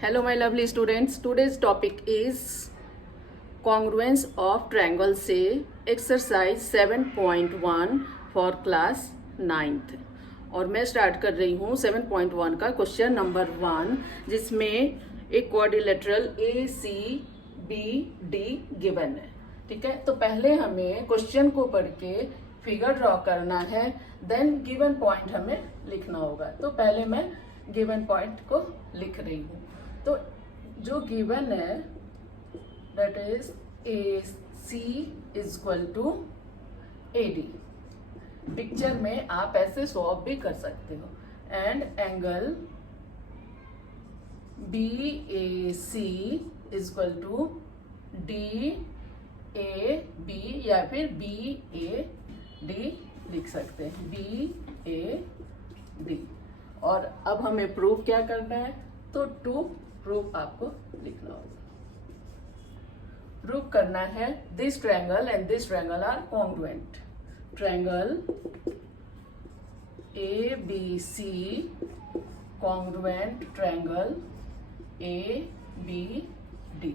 Hello my lovely students, today's topic is congruence of triangle से exercise 7.1 for class 9th। और मैं start कर रही हूँ 7.1 का क्वेश्चन नंबर 1, जिसमें एक क्वाड्रिलेटरल ACBD गिवन है। ठीक है, तो पहले हमें क्वेश्चन को पढ़ के फिगर ड्रॉ करना है, देन गिवन पॉइंट हमें लिखना होगा। तो पहले मैं गिवन पॉइंट को लिख रही हूँ। तो जो गिवन है that is AC is equal to AD। Picture में आप ऐसे सॉल्व भी कर सकते हो। And angle BAC is equal to DAB या फिर BAD लिख सकते हैं, BAD। और अब हमें प्रूफ क्या करना है, तो टू प्रूफ आपको लिखना होगा। प्रूफ करना है this triangle and this triangle are congruent. Triangle ABC congruent triangle ABD।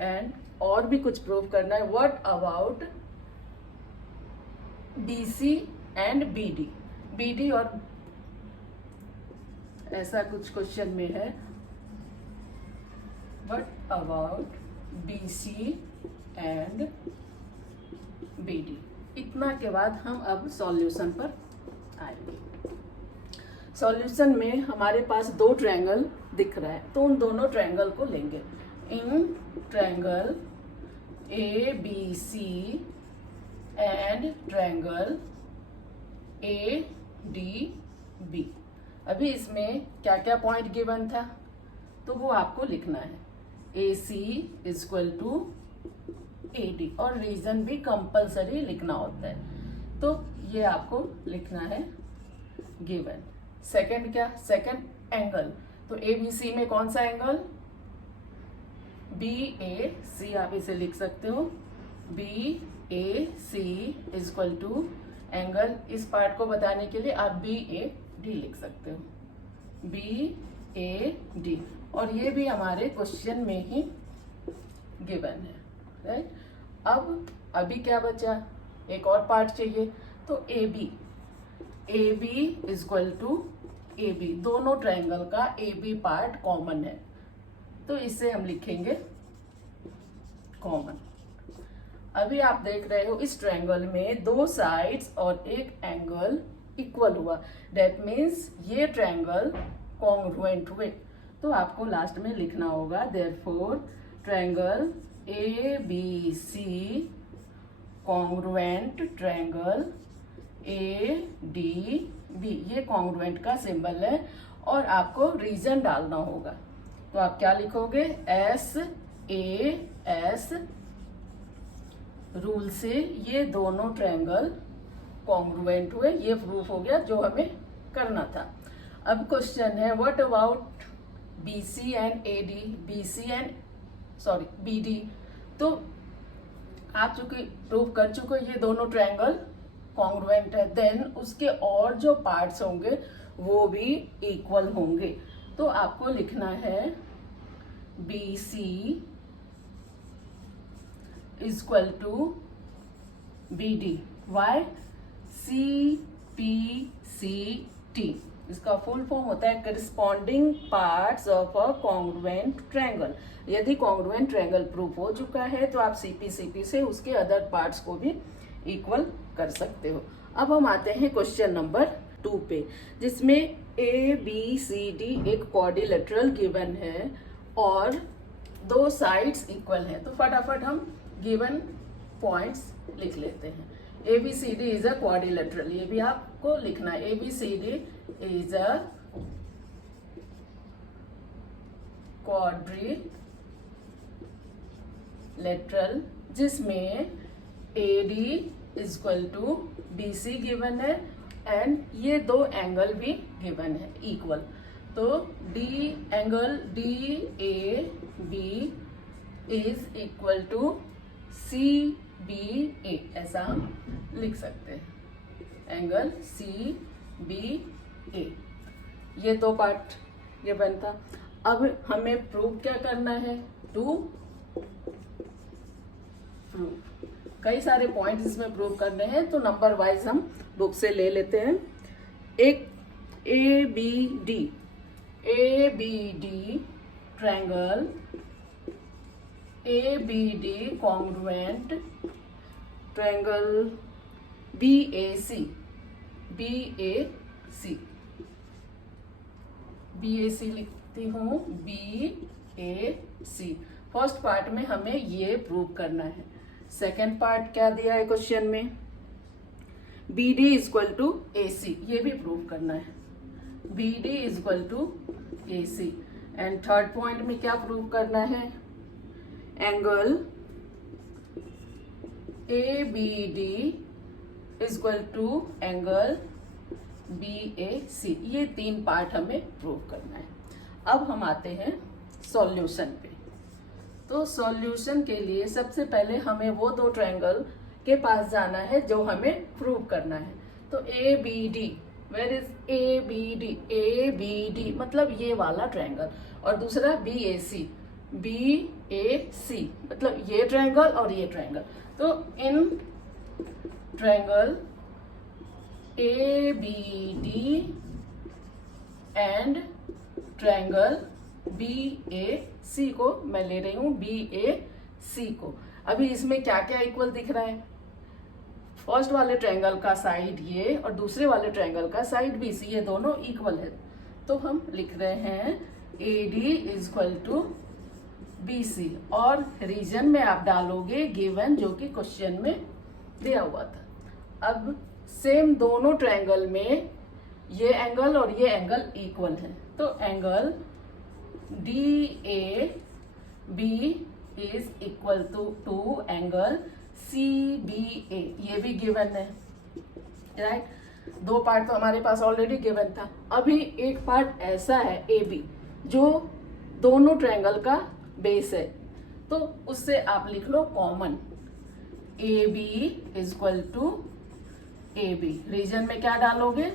And और भी कुछ प्रूफ करना है। What about BC and BD और ऐसा कुछ क्वेश्चन में है, what about BC and BD। इतना के बाद हम अब सॉल्यूशन पर आएंगे। सॉल्यूशन में हमारे पास दो ट्रायंगल दिख रहा है, तो उन दोनों ट्रायंगल को लेंगे। In triangle ABC and triangle ADB। अभी इसमें क्या क्या पॉइंट गिवन था, तो वो आपको लिखना है। AC is equal to AD, और रीजन भी कंपलसरी लिखना होता है, तो ये आपको लिखना है गिवन। सेकंड क्या, सेकंड एंगल। तो ABC में कौन सा एंगल, BAC आप इसे लिख सकते हो। BAC is equal to angle, इस पार्ट को बताने के लिए आप BAD लिख सकते हो, BAD। और ये भी हमारे क्वेश्चन में ही गिवन है, राइट। अब अभी क्या बचा, एक और पार्ट चाहिए, तो AB is equal to AB। दोनों ट्रायंगल का AB पार्ट कॉमन है, तो इसे हम लिखेंगे कॉमन। अभी आप देख रहे हो इस ट्रायंगल में दो साइड्स और एक एंगल इक्वल हुआ, दैट मीन्स ये ट्रायंगल कॉन्ग्रुएंट हुए। तो आपको लास्ट में लिखना होगा therefore triangle ABC congruent triangle ADB। ये कॉन्ग्रुएंट का सिंबल है, और आपको रीजन डालना होगा। तो आप क्या लिखोगे, SAS रूल से ये दोनों ट्रायंगल कॉन्ग्रुएंट हुए। ये प्रूफ हो गया जो हमें करना था। अब क्वेश्चन है what about BC and AD, BD। तो आप चूंकि प्रूफ कर चुके ये दोनों ट्रायंगल कॉन्ग्रुएंट है, देन उसके और जो पार्ट्स होंगे वो भी इक्वल होंगे। तो आपको लिखना है BC is equal to BD। Why, CPCT इसका फुल फॉर्म होता है corresponding parts of a congruent triangle. यदि कॉन्ग्रुएंट ट्रायंगल प्रूफ हो चुका है तो आप CPCT से उसके अदर पार्ट्स को भी इक्वल कर सकते हो। अब हम आते हैं क्वेश्चन नंबर 2 पे, जिसमें ABCD एक क्वाड्रिलेटरल गिवन है और दो साइड्स इक्वल हैं। तो फटाफट हम गिवन पॉइंट्स लिख लेते हैं। ABCD इज अ क्वाड्रिलेटरल, ये भी आपको लिखना है। ABCD इज अ क्वाड्रिलेटरल जिसमें AD is equal to BC given है, एंड ये दो एंगल भी गिवन है इक्वल। तो angle DAB is equal to CBA, ऐसा हम लिख सकते हैं, एंगल CBA। ये दो पार्ट ये बनता। अब हमें प्रूव क्या करना है, टू प्रूव। कई सारे पॉइंट्स इसमें प्रूव करने हैं, तो नंबर वाइज हम बुक से ले लेते हैं। एक A B D triangle A B D congruent triangle B A C लिखती हूँ, BAC। फर्स्ट पार्ट में हमें ये प्रूव करना है। सेकेंड पार्ट क्या दिया है क्वेश्चन में, BD इक्वल टू AC, ये भी प्रूव करना है, BD equal to AC। And third point में क्या प्रूव करना है, angle ABD equal to angle BAC। ये तीन पार्ट हमें प्रूव करना है। अब हम आते हैं सॉल्यूशन पे। तो सॉल्यूशन के लिए सबसे पहले हमें वो दो ट्रायंगल के पास जाना है जो हमें प्रूव करना है। तो ABD, वेयर इज ABD मतलब ये वाला ट्रायंगल, और दूसरा BAC मतलब ये ट्रायंगल और ये ट्रायंगल। तो in triangle ABD and triangle BAC को मैं ले रही हूं, BAC को। अभी इसमें क्या क्या इक्वल दिख रहा है, फर्स्ट वाले ट्रायंगल का साइड ये और दूसरे वाले ट्रायंगल का साइड BC, ये दोनों इक्वल है। तो हम लिख रहे हैं AD इक्वल टू BC, और रीजन में आप डालोगे गिवन, जो कि क्वेश्चन में दिया हुआ था। अब सेम दोनों ट्रायंगल में ये एंगल और ये एंगल इक्वल है, तो angle DAB is equal to angle CBA, ये भी गिवन है, राइट। दो पार्ट तो हमारे पास ऑलरेडी गिवन था। अभी एक पार्ट ऐसा है AB जो दोनों ट्रायंगल का बेस है, तो उससे आप लिख लो common, AB equal to AB। Reason में क्या डालोगे,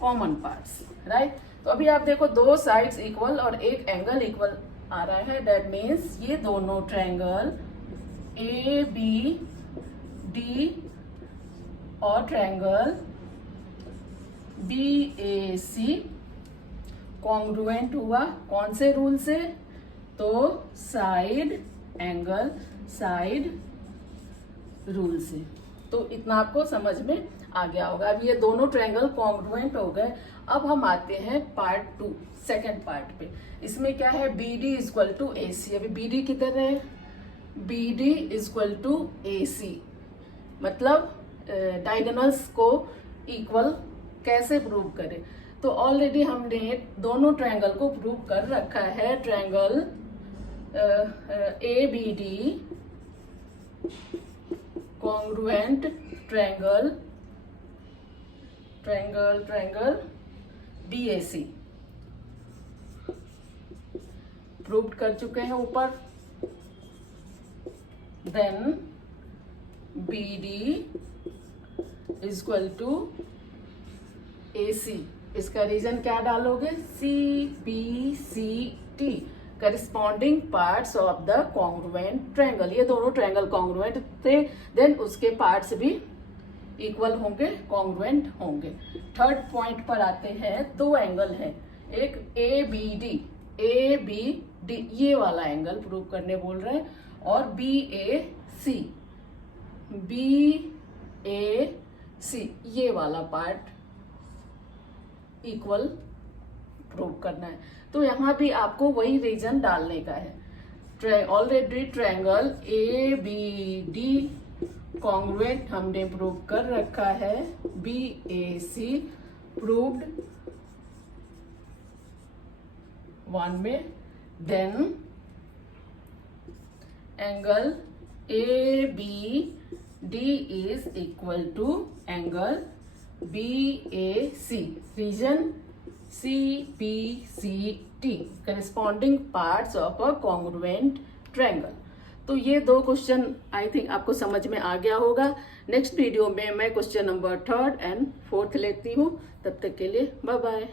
कॉमन पार्ट्स, राइट। तो अभी आप देखो दो साइड्स इक्वल और एक एंगल इक्वल आ रहा है, दैट मीन्स ये दोनों ट्रायंगल ABD और ट्रायंगल BAC कॉन्ग्रुएंट हुआ। कौन से रूल से, तो साइड एंगल साइड रूल से। तो इतना आपको समझ में आ गया होगा। अब ये दोनों ट्रायंगल कॉन्ग्रुएंट हो गए। अब हम आते हैं पार्ट 2, सेकेंड पार्ट पे। इसमें क्या है, BD इक्वल टू AC। अभी BD किधर है, BD इक्वल टू AC, मतलब डायगोनल्स को इक्वल कैसे प्रूव करें। तो ऑलरेडी हमने दोनों ट्रायंगल को प्रूव कर रखा है। Triangle ABD congruent triangle BAC prove कर चुके हैं ऊपर। Then BD equal to AC, इसका रीजन क्या डालोगे, CBCT, corresponding parts of the congruent triangle. ये दोनों ट्रायंगल कॉन्ग्रुएंट थे, देन उसके पार्ट्स भी इक्वल होंगे, कॉन्ग्रुएंट होंगे। थर्ड पॉइंट पर आते हैं। दो एंगल है, एक ABD ये वाला एंगल प्रूव करने बोल रहे हैं, और BAC ये वाला पार्ट इक्वल प्रूव करना है। तो यहाँ भी आपको वही रीजन डालने का है। ऑलरेडी ट्रायंगल ABD कॉन्ग्रुएंट हमने प्रूव कर रखा है, BAC प्रूव्ड 1 में। Then angle ABD is equal to angle BAC, reason CBCT, corresponding parts of a congruent triangle. तो ये दो क्वेश्चन आई थिंक आपको समझ में आ गया होगा। नेक्स्ट वीडियो में मैं question number 3rd and 4th लेती हूँ। तब तक के लिए बाय बाय।